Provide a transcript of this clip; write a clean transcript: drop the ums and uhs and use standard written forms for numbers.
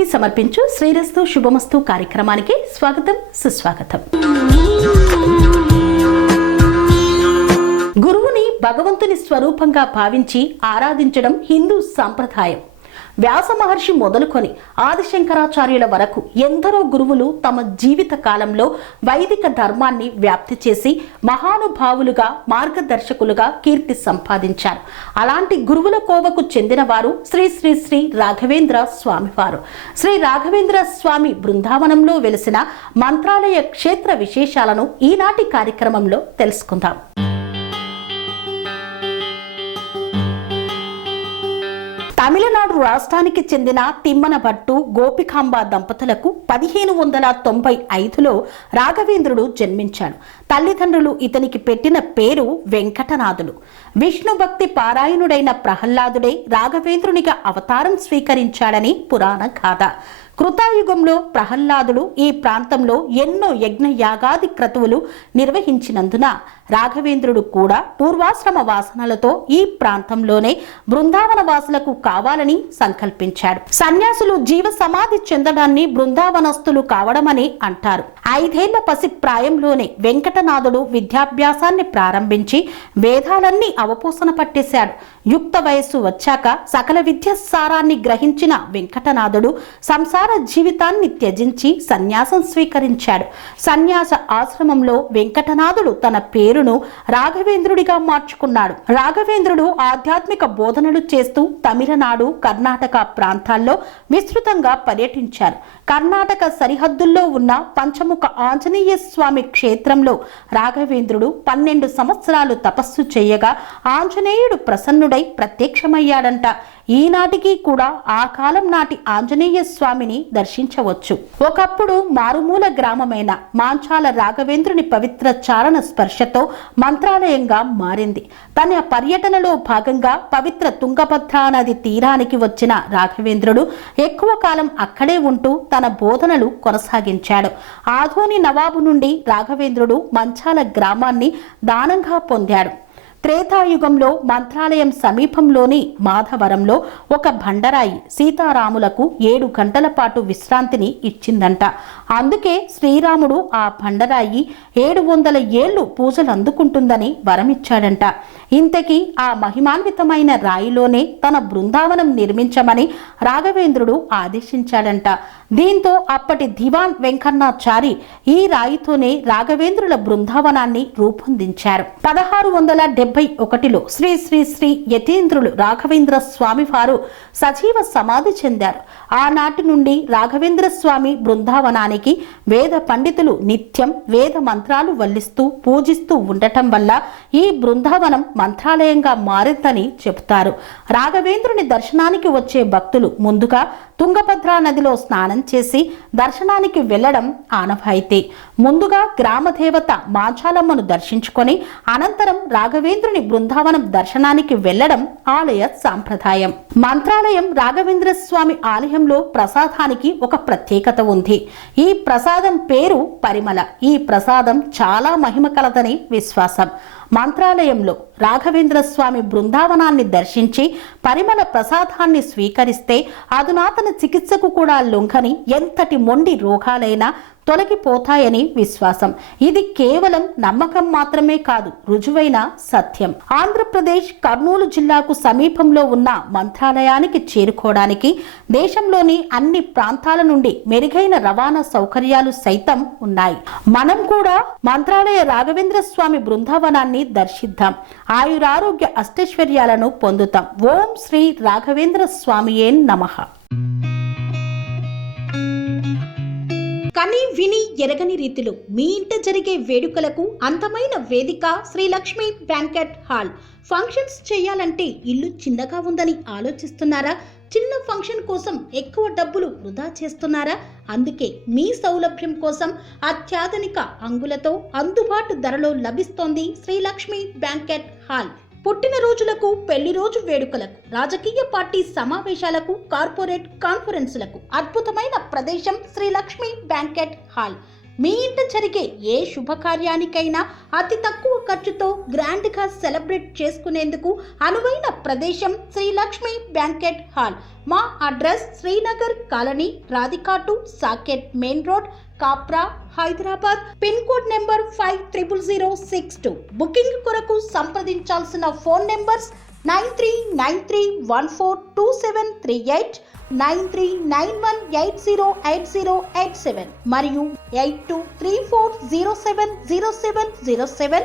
TV సమర్పించు శ్రీరస్తు శుభమస్తు కార్యక్రమానికి స్వాగతం సుస్వాగతం. గురువుని భగవంతుని స్వరూపంగా భావించి ఆరాధించడం హిందూ సాంప్రదాయం. వ్యాస మహర్షి మొదలుకొని ఆదిశంకరాచార్యుల వరకు ఎందరో గురువులు తమ జీవిత కాలంలో వైదిక ధర్మాన్ని వ్యాప్తి చేసి మహానుభావులుగా మార్గదర్శకులుగా కీర్తి సంపాదించారు. అలాంటి గురువుల కోవకు చెందిన వారు శ్రీ శ్రీ శ్రీ రాఘవేంద్ర స్వామివారు. శ్రీ రాఘవేంద్ర స్వామి బృందావనంలో వెలిసిన మంత్రాలయ క్షేత్ర విశేషాలను ఈనాటి కార్యక్రమంలో తెలుసుకుందాం. తమిళనాడు రాష్ట్రానికి చెందిన తిమ్మనభట్టు గోపికాంబ దంపతులకు 1595లో రాఘవేంద్రుడు జన్మించాడు. తల్లిదండ్రులు ఇతనికి పెట్టిన పేరు వెంకటనాథుడు. విష్ణు భక్తి పారాయణుడైన ప్రహ్లాదుడే రాఘవేంద్రునిగా అవతారం స్వీకరించాడని పురాణ గాథ. కృతాయుగంలో ప్రహ్లాదుడు ఈ ప్రాంతంలో ఎన్నో యజ్ఞ యాగాది క్రతువులు నిర్వహించినందున రాఘవేంద్రుడు కూడా పూర్వాశ్రమ వాసనలతో ఈ ప్రాంతంలోనే బృందావన వాసులకు కావాలని సంకల్పించాడు. సన్యాసులు జీవ సమాధి చెందడాన్ని బృందావనస్తులు కావడమని అంటారు. 5 ఏళ్ల పసి ప్రాయంలోనే వెంకటనాథుడు విద్యాభ్యాసాన్ని ప్రారంభించి వేదాలన్నీ అవపోసన పట్టేశాడు. యుక్త వయస్సు వచ్చాక సకల విద్య సారాన్ని గ్రహించిన వెంకటనాథుడు సంసార జీవితాన్ని త్యజించి సన్యాసం స్వీకరించాడు. సన్యాస ఆశ్రమంలో వెంకటనాథుడు తన పేరును రాఘవేంద్రుడిగా మార్చుకున్నాడు. రాఘవేంద్రుడు ఆధ్యాత్మిక బోధనలు చేస్తూ తమిళనాడు, కర్ణాటక ప్రాంతాల్లో విస్తృతంగా పర్యటించారు. కర్ణాటక సరిహద్దుల్లో ఉన్న పంచముఖ ఆంజనేయ స్వామి క్షేత్రంలో రాఘవేంద్రుడు 12 సంవత్సరాలు తపస్సు చేయగా ఆంజనేయుడు ప్రసన్నుడై ప్రత్యక్షమయ్యాడంట. ఈనాటికి కూడా ఆ కాలం నాటి ఆంజనేయ స్వామిని దర్శించవచ్చు. ఒకప్పుడు మారుమూల గ్రామమైన మాంచాల రాఘవేంద్రుని పవిత్ర చారణ స్పర్శతో మంత్రాలయంగా మారింది. తన పర్యటనలో భాగంగా పవిత్ర తుంగభద్రా నది తీరానికి వచ్చిన రాఘవేంద్రుడు ఎక్కువ కాలం అక్కడే ఉంటూ తన బోధనలు కొనసాగించాడు. ఆధోని నవాబు నుండి రాఘవేంద్రుడు మంచాల గ్రామాన్ని దానంగా పొందాడు. త్రేతాయుగంలో మంత్రాలయం సమీపంలోని మాధవరంలో ఒక బండరాయి సీతారాములకు 7 గంటల పాటు విశ్రాంతిని ఇచ్చిందంట. అందుకే శ్రీరాముడు ఆ బండరాయి 700 ఏళ్లు పూజలు అందుకుంటుందని వరమిచ్చాడంట. ఇంతకీ ఆ మహిమాన్వితమైన రాయిలోనే తన బృందావనం నిర్మించమని రాఘవేంద్రుడు ఆదేశించాడంట. దీంతో అప్పటి దివాన్ వెంకన్నాచారి ఈ రాయితోనే రాఘవేంద్రుల బృందావనాన్ని రూపొందించారు. 1671లో శ్రీ శ్రీ శ్రీ యతీంద్రులు రాఘవేంద్ర స్వామి వారు సజీవ సమాధి చెందారు. ఆనాటి నుండి రాఘవేంద్ర స్వామి బృందావనానికి వేద పండితులు నిత్యం వేద మంత్రాలు వల్లిస్తూ పూజిస్తూ ఉండటం వల్ల ఈ బృందావనం మంత్రాలయంగా మారిందని చెబుతారు. రాఘవేంద్రుని దర్శనానికి వచ్చే భక్తులు ముందుగా తుంగభద్రా నదిలో స్నానం చేసి దర్శనానికి వెళ్లడం ఆనవాయితీ. ముందుగా గ్రామదేవత మాంచాలమ్మను దర్శించుకొని అనంతరం రాఘవేంద్రుని బృందావనం దర్శనానికి వెళ్లడం ఆలయ సాంప్రదాయం. మంత్రాలయం రాఘవేంద్ర స్వామి ఆలయంలో ప్రసాదానికి ఒక ప్రత్యేకత ఉంది. ఈ ప్రసాదం పేరు పరిమళ. ఈ ప్రసాదం చాలా మహిమ కలదని విశ్వాసం. మంత్రాలయంలో రాఘవేంద్ర స్వామి బృందావనాన్ని దర్శించి పరిమళ ప్రసాదాన్ని స్వీకరిస్తే అధునాతన చికిత్సకు కూడా లొంగని ఎంతటి మొండి రోగాలైనా తొలగిపోతాయని విశ్వాసం. ఇది కేవలం నమ్మకం మాత్రమే కాదు, రుజువైన సత్యం. ఆంధ్రప్రదేశ్ కర్నూలు జిల్లాకు సమీపంలో ఉన్న మంత్రాలయానికి చేరుకోవడానికి దేశంలోని అన్ని ప్రాంతాల నుండి మెరుగైన రవాణా సౌకర్యాలు సైతం ఉన్నాయి. మనం కూడా మంత్రాలయ రాఘవేంద్ర స్వామి బృందావనాన్ని దర్శిద్దాం. ఆయురారోగ్య అష్టైశ్వర్యాలను పొందుతాం. ఓం శ్రీ రాఘవేంద్ర స్వామియే నమః. కని విని ఎరగని రీతిలో మీ ఇంట జరిగే వేడుకలకు అందమైన వేదిక Shri Lakshmi banquet hall. Functions చేయాలంటే ఇల్లు చిన్నగా ఉందని ఆలోచిస్తున్నారా? చిన్న ఫంక్షన్ కోసం ఎక్కువ డబ్బులు వృధా చేస్తున్నారా? అందుకే మీ సౌలభ్యం కోసం అత్యాధునిక అంగులతో అందుబాటు ధరలో లభిస్తోంది శ్రీ లక్ష్మి బ్యాంకెట్ హాల్. పుట్టినరోజులకు, పెళ్లి రోజు వేడుకలకు, రాజకీయ పార్టీ సమావేశాలకు, కార్పొరేట్ కాన్ఫరెన్సులకు అద్భుతమైన ప్రదేశం శ్రీ లక్ష్మి బ్యాంకెట్ హాల్. మీ ఇంట జరిగే ఏ శుభకార్యానికైనా అతి తక్కువ ఖర్చుతో గ్రాండ్గా సెలబ్రేట్ చేసుకునేందుకు అనువైన ప్రదేశం శ్రీ లక్ష్మి బ్యాంకెట్ హాల్. మా అడ్రస్ శ్రీనగర్ కాలనీ, రాధికాటు, Saket main road, Kapra, Hyderabad. Pin code number 500062. Booking కొరకు సంప్రదించాల్సిన ఫోన్ నెంబర్స్ 9393142738, 9391808087 మరియు 8234070707.